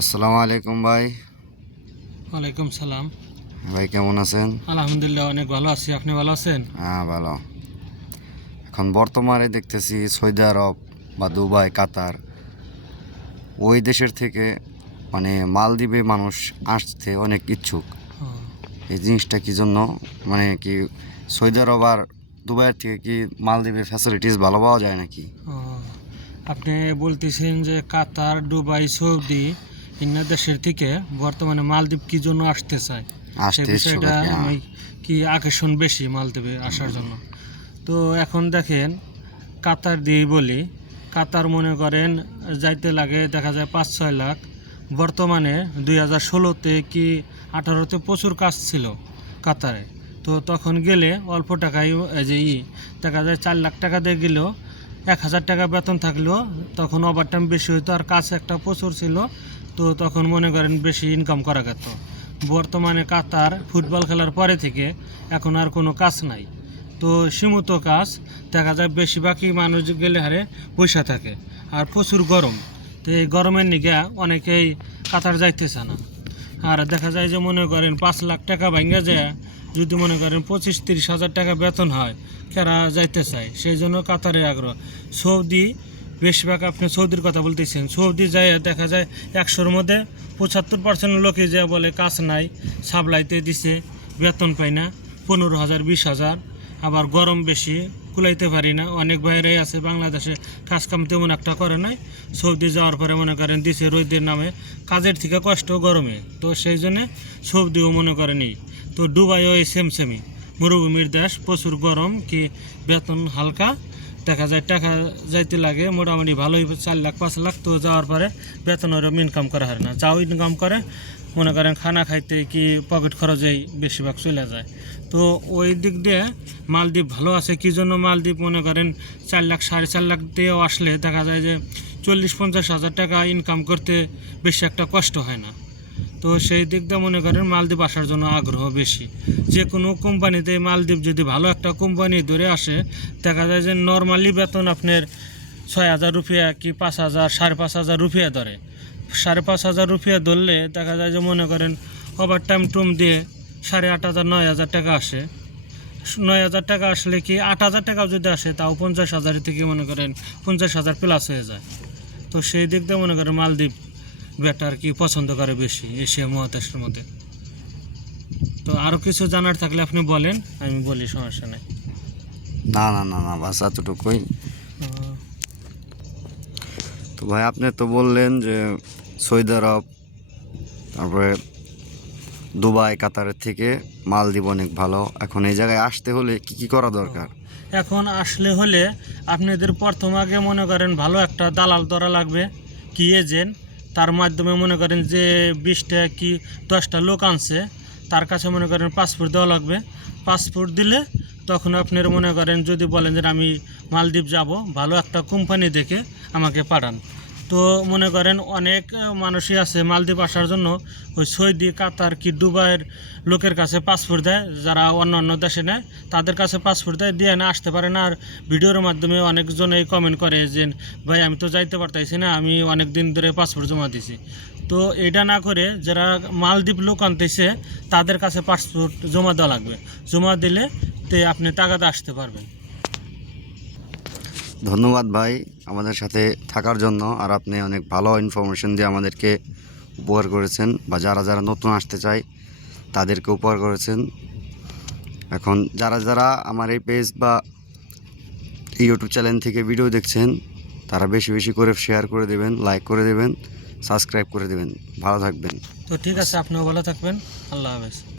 আসসালামু আলাইকুম ভাই। ওয়ালাইকুম সালাম। ভাই কেমন আছেন? আলহামদুলিল্লাহ অনেক ভালো আছি। আপনি ভালো আছেন? হ্যাঁ ভালো। এখন বর্তমানে দেখতেছি সৌদি আরব বা দুবাই কাতার ওই দেশের থেকে মানে মালদ্বীপে মানুষ আসতে অনেক ইচ্ছুক। এই জিনিসটা কি জন্য? মানে কি সৌদি আরব আর দুবাইয়ের থেকে কি মালদ্বীপে ফ্যাসিলিটিস ভালো পাওয়া যায় নাকি? আপনি বলতেছেন যে কাতার দুবাই সৌদি ইন্না দেশের থেকে বর্তমানে মালদ্বীপ কি জন্য আসতে চায়? সেই বিষয়টা কি, হ্যাঁ। কি আকর্ষণ বেশি মালদ্বীপে আসার জন্য? তো এখন দেখেন কাতার দিয়েই বলি কাতার মনে করেন যাইতে লাগে দেখা যায় পাঁচ ছয় লাখ। বর্তমানে দুই হাজার ষোলোতে কি আঠারোতে প্রচুর কাজ ছিল কাতারে। তো তখন গেলে অল্প টাকায় এই যে ই দেখা যায় চার লাখ টাকা দিয়ে গেলেও এক হাজার টাকা বেতন থাকলেও তখন ওভার টাইম বেশি হতো আর কাজ একটা প্রচুর ছিল। তো তখন মনে করেন বেশি ইনকাম করা গেত। বর্তমানে কাতার ফুটবল খেলার পরে থেকে এখন আর কোনো কাজ নাই। তো সীমিত কাজ, দেখা যায় বেশিরভাগই মানুষ গেলে হারে পয়সা থাকে আর প্রচুর গরম। তো এই গরমের নিগে অনেকেই কাতার যাইতেছে না। আর দেখা যায় যে মনে করেন পাঁচ লাখ টাকা ভাঙ্গা যায়, যদি মনে করেন পঁচিশ তিরিশ হাজার টাকা বেতন হয় কেরা যাইতে চায়। সেই জন্য কাতারে আগ্রহ। সৌদি বেশিরভাগ আপনি সৌদির কথা বলতেছেন। সৌদি যায়, দেখা যায় একশোর মধ্যে পঁচাত্তর পার্সেন্ট লোকে যে বলে কাজ নাই, সাপ্লাইতে দিছে, বেতন পাই না, পনেরো হাজার, বিশ হাজার, আবার গরম বেশি, কুলাইতে পারি না। অনেক বাইরেই আছে, বাংলাদেশে কাজ কাম তেমন একটা করে নাই। সৌদি যাওয়ার পরে মনে করেন দিছে রোদের নামে, কাজের থেকে কষ্ট গরমে। তো সেই জন্যে সৌদিও মনে করেনি। তো ডুবাইও এই সেম সেমই মরুভূমির দেশ, প্রচুর গরম, কি বেতন হালকা। দেখা যায় টাকা যাইতে লাগে, মোটামুটি ভালোই, চার লাখ, পাঁচ লাখ তো যাওয়ার পরে বেতন ইনকাম করা হয় না। যাও ইনকাম করে, মনে করেন খানা খাইতে কি পকেট খরচেই বেশিরভাগ চলে যায়। তো ওই দিক দিয়ে মালদ্বীপ ভালো আছে, কি জন্য মালদ্বীপ? মনে করেন চার লাখ, সাড়ে চার লাখ দিয়েও আসলে দেখা যায় যে চল্লিশ, পঞ্চাশ হাজার টাকা ইনকাম করতে বেশি একটা কষ্ট হয় না। তো সেই দিক দিয়ে মনে করেন মালদ্বীপ আসার জন্য আগ্রহ বেশি। যে কোনো কোম্পানিতে মালদ্বীপ যদি ভালো একটা কোম্পানি ধরে আসে, দেখা যায় যে নর্মালি বেতন আপনার ছয় হাজার রুপিয়া কি পাঁচ হাজার, সাড়ে পাঁচ হাজার রুপিয়া ধরে। সাড়ে পাঁচ হাজার রুপিয়া ধরলে দেখা যায় যে মনে করেন ওভার টাইম টুম দিয়ে সাড়ে আট হাজার, নয় হাজার টাকা আসে। নয় হাজার টাকা আসলে কি আট হাজার টাকাও যদি আসে, তাও পঞ্চাশ হাজার থেকে মনে করেন পঞ্চাশ হাজার প্লাস হয়ে যায়। তো সেই দিক দিয়ে মনে করেন মালদ্বীপ বেটার কি পছন্দ করে বেশি এশিয়া মহাদেশের মধ্যে। তো আরও কিছু জানার থাকলে আপনি বলেন আমি বলি সমস্যা নেই। না না না না বাস এতটুকুই। তো ভাই আপনি তো বললেন যে সৌদি আরব তারপরে দুবাই কাতারের থেকে মালদ্বীপ অনেক ভালো। এখন এই জায়গায় আসতে হলে কি কি করা দরকার? এখন আসলে হলে আপনাদের প্রথম আগে মনে করেন ভালো একটা দালাল ধরা লাগবে কি এজেন্ট তার মাধ্যমে মনে করেন যে বিশটা কি দশটা লোক আনছে, তার কাছে মনে করেন পাসপোর্ট দেওয়া লাগবে। পাসপোর্ট দিলে তখন আপনার মনে করেন যদি বলেন যে আমি মালদ্বীপ যাব, ভালো একটা কোম্পানি দেখে আমাকে পাঠান। তো মনে করেন অনেক মানুষই আছে মালদ্বীপ আসার জন্য। ওই সৌদি, কাতার কি দুবাইয়ের লোকের কাছে পাসপোর্ট দেয়, যারা অন্য অন্য দেশে নেয়, তাদের কাছে পাসপোর্ট দেয়, দিয়ে না, আসতে পারে না। আর ভিডিওর মাধ্যমে অনেকজন কমেন্ট করে যে, ভাই, আমি তো যাইতে পারতাইছি না, আমি অনেক দিন ধরে পাসপোর্ট জমা দিছি। তো এটা না করে যারা মালদ্বীপ লোক আনতেছে, তাদের কাছে পাসপোর্ট জমা দেওয়া লাগবে। জমা দিলে তে আপনি টাকাতে আসতে পারবেন। ধন্যবাদ ভাই আমাদের সাথে থাকার জন্য, আর আপনি অনেক ভালো ইনফরমেশন দিয়ে আমাদেরকে উপহার করেছেন, বা যারা যারা নতুন আসতে চায় তাদেরকে উপহার করেছেন। এখন যারা যারা আমার এই পেজ বা ইউটিউব চ্যানেল থেকে ভিডিও দেখছেন, তারা বেশি বেশি করে শেয়ার করে দেবেন লাইক করে দেবেন সাবস্ক্রাইব করে দেবেন। ভালো থাকবেন। তো ঠিক আছে, আপনিও ভালো থাকবেন। আল্লাহ হাফেজ।